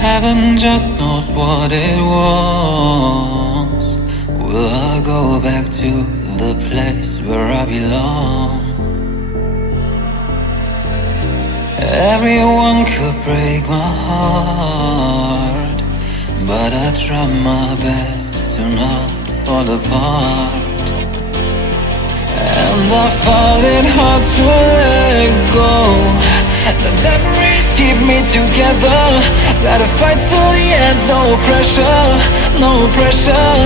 Heaven just knows what it wants. Will I go back to the place where I belong? Everyone could break my heart, but I try my best to not fall apart. And I find it hard to let go. The memories keep me together. Gotta fight till the end, no pressure, no pressure.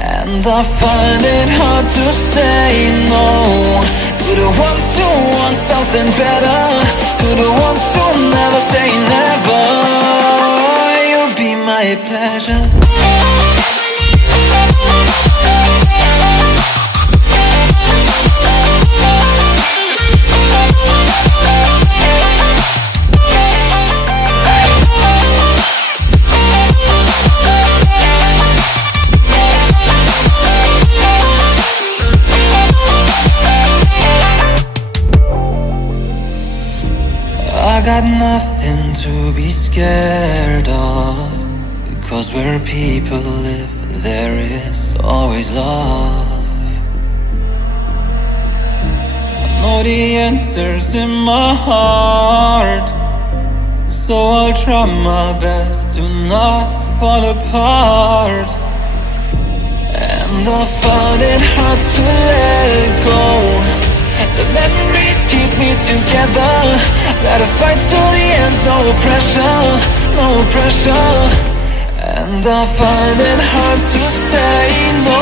And I find it hard to say no to the ones who want something better, to the ones who never say never. You'll be my pleasure. I got nothing to be scared of, because where people live, there is always love. I know the answers in my heart, so I'll try my best to not fall apart. And I find it hard to let go. The memories keep me together. Gotta fight till the end, no pressure, no pressure. And I find it hard to say no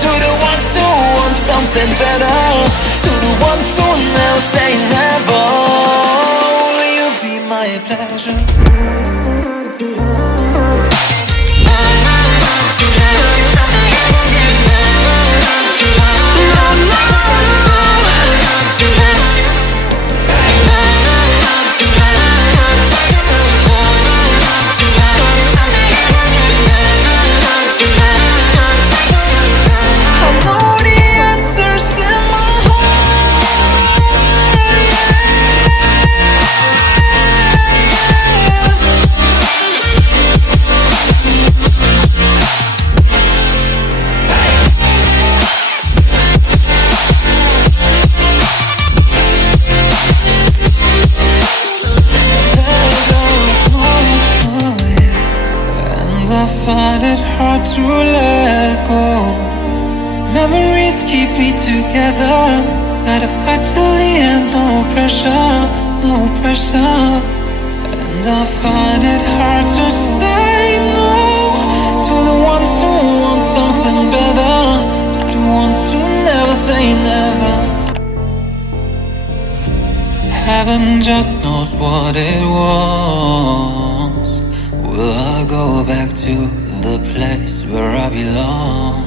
to the ones who want something better, to the ones who never say never. Will you be my pleasure? I find it hard to let go. Memories keep me together. Gotta fight till the end, no pressure, no pressure. And I find it hard to say no to the ones who want something better, to the ones who never say never. Heaven just knows what it wants. Will I go back to the place where I belong?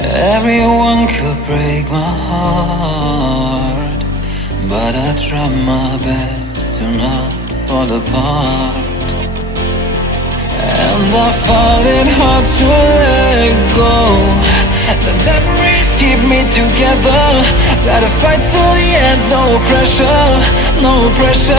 Everyone could break my heart, but I try my best to not fall apart. And I find it hard to let go. The memories keep me together. Gotta fight till the end, no pressure, no pressure.